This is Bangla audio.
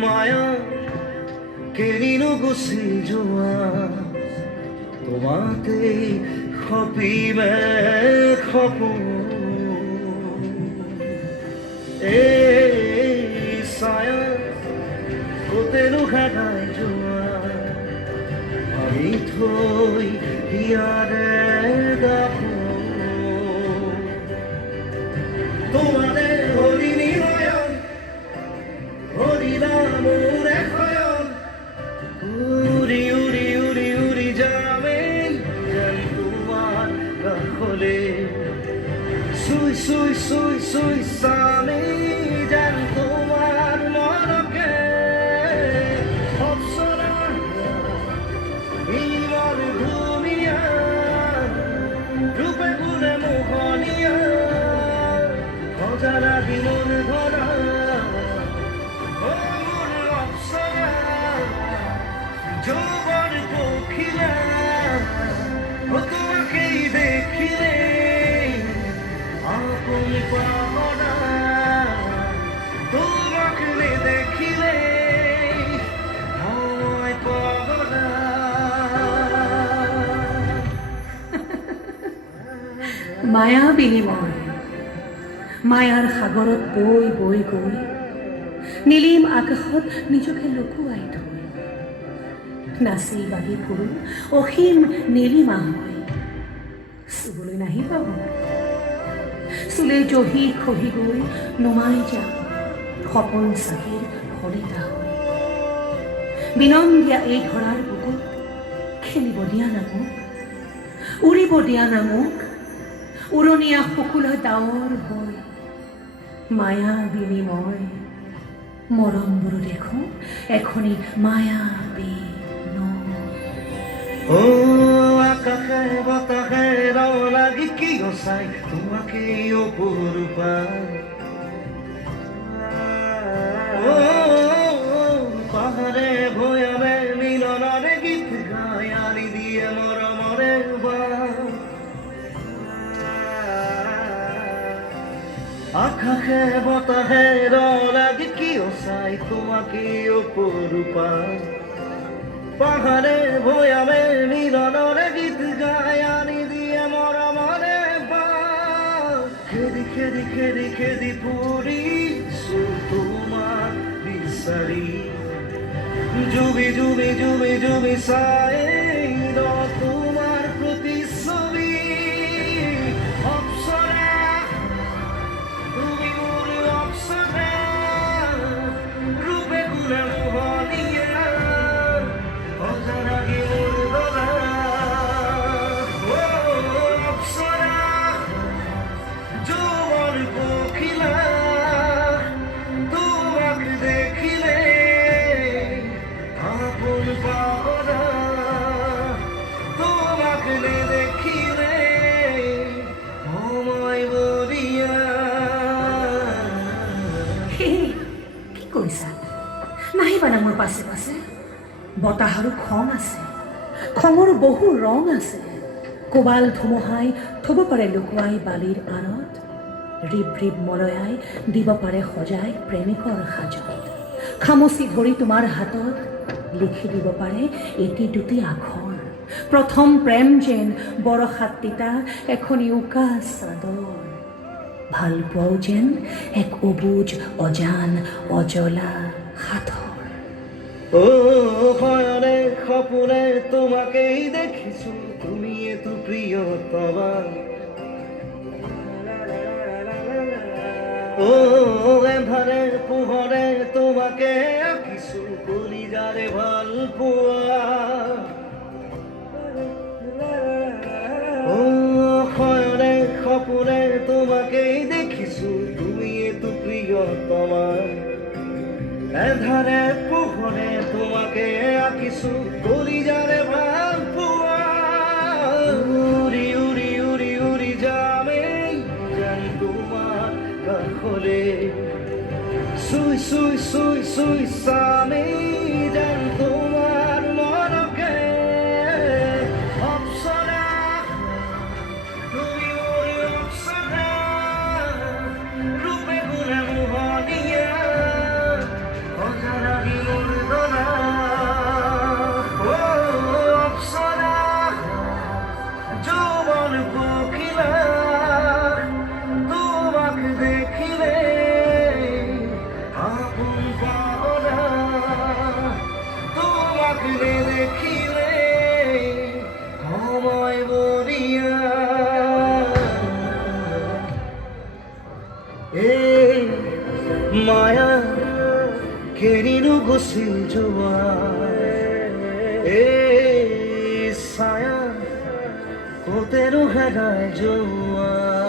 মায়া কেনিনো গুচি যোৱা তোমাতে সপিবে সপোন এই ছায়া কতেনো হেৰাই যোৱা ভাবি থৈ ইয়াৰে দাপোন তোমাৰে হৰিণী নয়ন হৰিণা মোৰ এশয়ন উৰি উৰি উৰি উৰি যামে যেন তোমাৰ কাষলে চুই চুই চুই চুই চামে যেন তোমাৰ মনকে অপচৰা ইমান ধুনীয়া ৰূপে গুণে মোহনীয়া অজানা বিমন ধৰা ও মোৰ অপচৰা যৌবন পখিলা ও তোমাকেই দেখিলে আপন পাওনা তোমাকে নেদেখিলে হয় পাওনা মায়া বিনিময় মায়াৰ সাগৰত বৈ বৈ গৈ নীলিম আকাশত নিজকে লুকুৱাই থৈ নাচি বাগি ফুৰো অসীম নীলিমা হয় চুবলৈ নাহি পাব চুলে জহি খহি গৈ নমাই যাম সপোন চাকিৰ শলিতা হৈ বিনম দিয়া এই ধৰাৰ বুকুত খেলিব দিয়া নামক উৰিব দিয়া নামক উৰণীয়া শুকুলা ডাৱৰ হৈ মায়া বিনিময় মৰমবোৰো দেখো এখনি মায়া ও আকাশে বতাহে রং লাগি কি চাই তোমাকে অপরূপা ও পাহাড়ে ভয়ামে মিলনরে গীত গায় আনি দিয়ে মরমরে আকাশে বতাহে রং লাগি কি চাই তোমাকে অপরূপা পাহাড়ে ভয়ামে মিলনরে গীত গায় আনি দিয়ে মরমরে খেদি খেদি খেদি খেদি পুরিছো তোমার বিচারি জুবি জুবি জুবি জুবি চাই তোমার প্রতিচ্ছবি অপসরা তুমি মোর অপসরা রূপে গুণে মোহনীয়া কি কৈছা নাহিবা না মোৰ পাছে পাছে বতাহৰো খং আছে খঙৰো বহু ৰং আছে কোবাল ধুমুহাই থব পাৰে লুকুৱাই বালিৰ আঁৰত ৰিব ৰিব মলয়াই দিব পাৰে সজাই প্ৰেমিকৰ সাজত খামুচি ধৰি তোমাৰ হাতত লিখি দিব পাৰে এটি দুটি আখৰ প্ৰথম প্ৰেম যেন বৰষাত তিতা এখনি উকা চাদৰ ভাল পোৱাও যেন এক অবুজ অজান অজলা সাঁথৰ ও হয়নে সপোনে তোমাকেই দেখিছো তুমি এতো প্রিয়তমা ও এন্ধারে পোহরে তোমাকে আঁকিছো কলিজারে ভাল পোৱা ও হয়নে সপোনে তোমাকেই দেখিছো তুমি এতো প্রিয়তমা এধারে পোহরে তোমাকে আঁকিছো কলিজারে ভাল পোৱা উৰি উৰি উৰি উৰি যামে যেন তোমাৰ কাষলে চুই চুই চুই চুই চামে যেন তোমাৰ মনকে অপচৰা তুমি মোৰ অপচৰা রূপে গুণে মোহনীয়া অজানা কেনিনো গছিল জোৱাৰ এই ছায়া কতেনো হেৰাই যোৱা